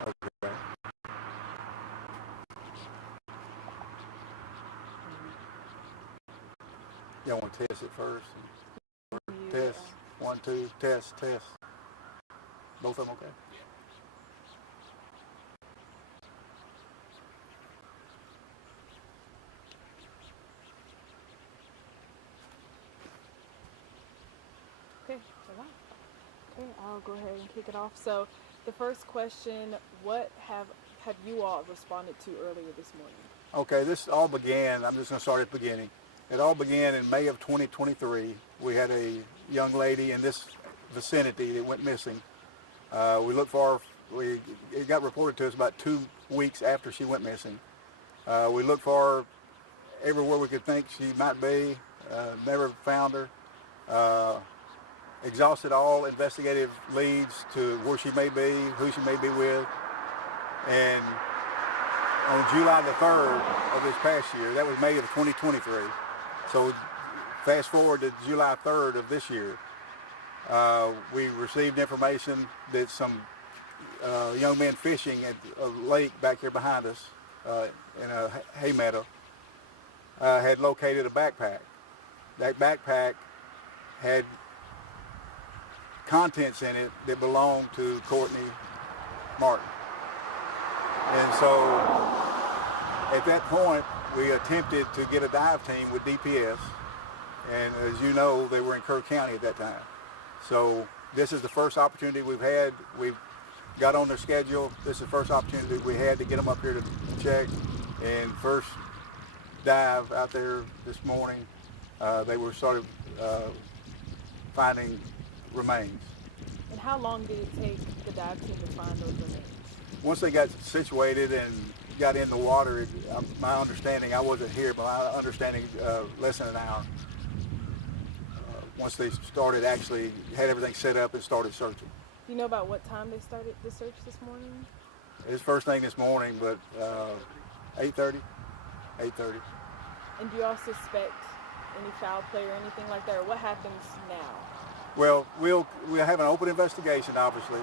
Okay. Y'all want to test it first? Test. 1, 2, test. Both of them okay? Okay, okay, I'll go ahead and kick it off. So the first question, what have you all responded to earlier this morning? Okay, this all began, I'm just going to start at the beginning. It all began in May of 2023. We had a young lady in this vicinity that went missing. We looked for her, it got reported to us about 2 weeks after she went missing. We looked for her everywhere we could think she might be, never found her. Exhausted all investigative leads to where she may be, who she may be with. And on July the 3rd of this past year, that was May of 2023. So fast forward to July 3rd of this year, we received information that some young men fishing at a lake back here behind us in a hay meadow had located a backpack. That backpack had contents in it that belonged to Courtney Martin. And so at that point, we attempted to get a dive team with DPS. And as you know, they were in Kerr County at that time. So this is the first opportunity we've had. We've got on their schedule. This is the first opportunity we had to get them up here to check. And first dive out there this morning, they were started finding remains. And how long did it take the dive team to find those remains? Once they got situated and got in the water, my understanding, I wasn't here, but my understanding, less than an hour. Once they started, actually had everything set up and started searching. Do you know about what time they started the search this morning? It's first thing this morning, but 8:30. And do you all suspect any foul play or anything like that, or what happens now? Well, we'll have an open investigation, obviously.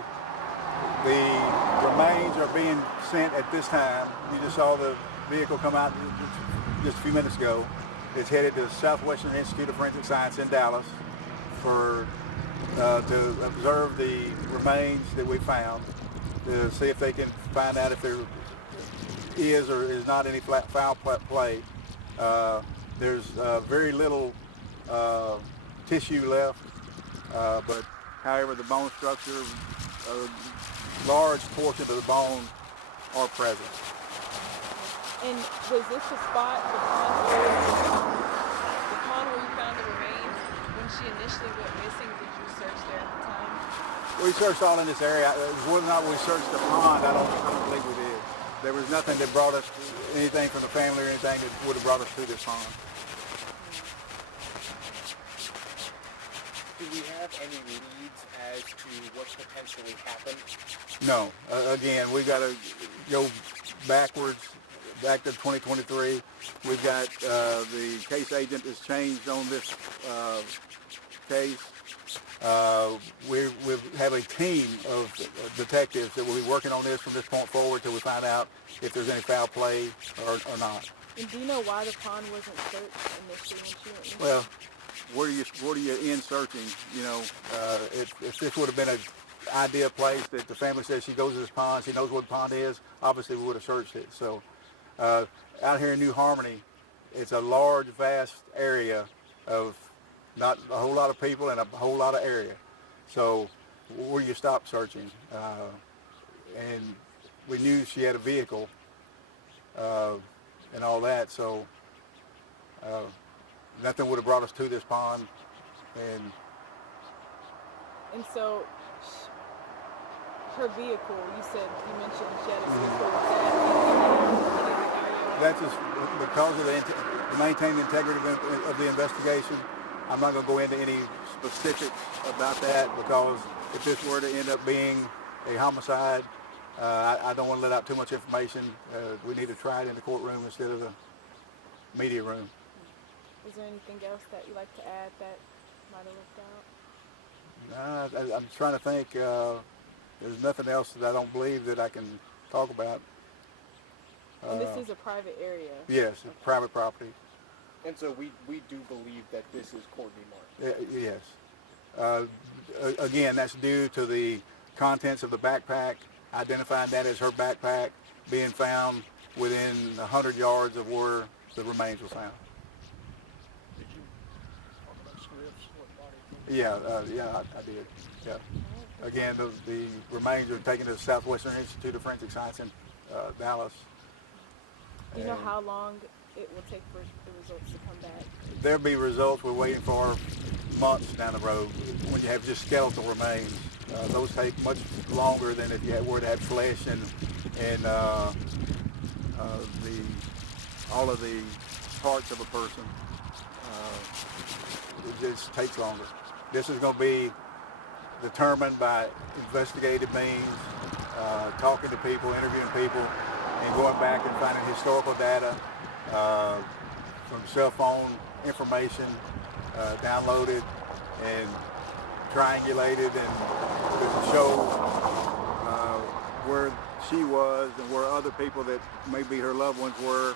The remains are being sent at this time. You just saw the vehicle come out just a few minutes ago. It's headed to the Southwestern Institute of Forensic Science in Dallas for to observe the remains that we found, to see if they can find out if there is or is not any foul play. There's very little tissue left, but however the bone structure, a large portion of the bone are present. And was this the spot, the pond where you found the remains? When she initially went missing, did you search there at the time? We searched all in this area. Whether or not we searched the pond, I don't believe we did. There was nothing that brought us, anything from the family or anything that would have brought us to this pond. Do we have any leads as to what potentially happened? No. Again, we've got to go backwards, back to 2023. We've got the case agent has changed on this case. We have a team of detectives that will be working on this from this point forward till we find out if there's any foul play or not. And do you know why the pond wasn't searched initially when she went missing? Well, where do you end searching? You know, if this would have been an ideal place that the family says she goes to this pond, she knows what the pond is, obviously we would have searched it. So out here in New Harmony, it's a large, vast area of not a whole lot of people and a whole lot of area. So where do you stop searching? And we knew she had a vehicle and all that, so nothing would have brought us to this pond. And so her vehicle, you mentioned she had a vehicle. That's just because of to maintain the integrity of the investigation. I'm not going to go into any specifics about that, because if this were to end up being a homicide, I don't want to let out too much information. We need to try it in the courtroom instead of the media room. Is there anything else that you'd like to add that might have left out? I'm trying to think. there's nothing else that I don't believe that I can talk about. And this is a private area. Yes, it's private property. And so we do believe that this is Courtney Martin. Yes. Again, that's due to the contents of the backpack, identifying that as her backpack, being found within 100 yards of where the remains were found. Did you talk about strips? What body? Yeah, I did. Yeah. Again, the remains are taken to the Southwestern Institute of Forensic Science in Dallas. Do you know And how long it will take for the results to come back? there'll be results we're waiting for months down the road. When you have just skeletal remains, those take much longer than if you were to have flesh and all of the parts of a person. It just takes longer. This is going to be determined by investigative means, talking to people, interviewing people, and going back and finding historical data from cell phone information downloaded and triangulated, and to show where she was and where other people that maybe her loved ones were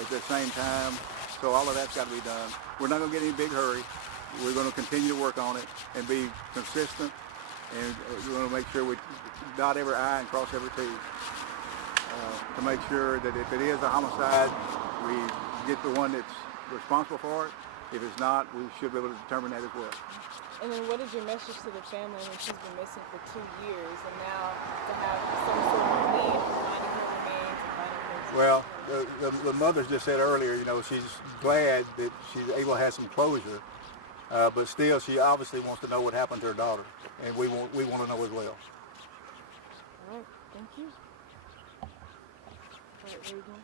at the same time. So all of that's got to be done. We're not going to get in any big hurry. We're going to continue to work on it and be consistent, and we're going to make sure we dot every I and cross every T to make sure that if it is a homicide, we get the one that's responsible for it. If it's not, we should be able to determine that as well. And then what is your message to the family when she's been missing for 2 years, and now to have some sort of lead on finding her remains and finding her? Well, the mother just said earlier, you know, she's glad that she's able to have some closure, but still she obviously wants to know what happened to her daughter, and we want to know as well. All right, thank you. All right, where are you going?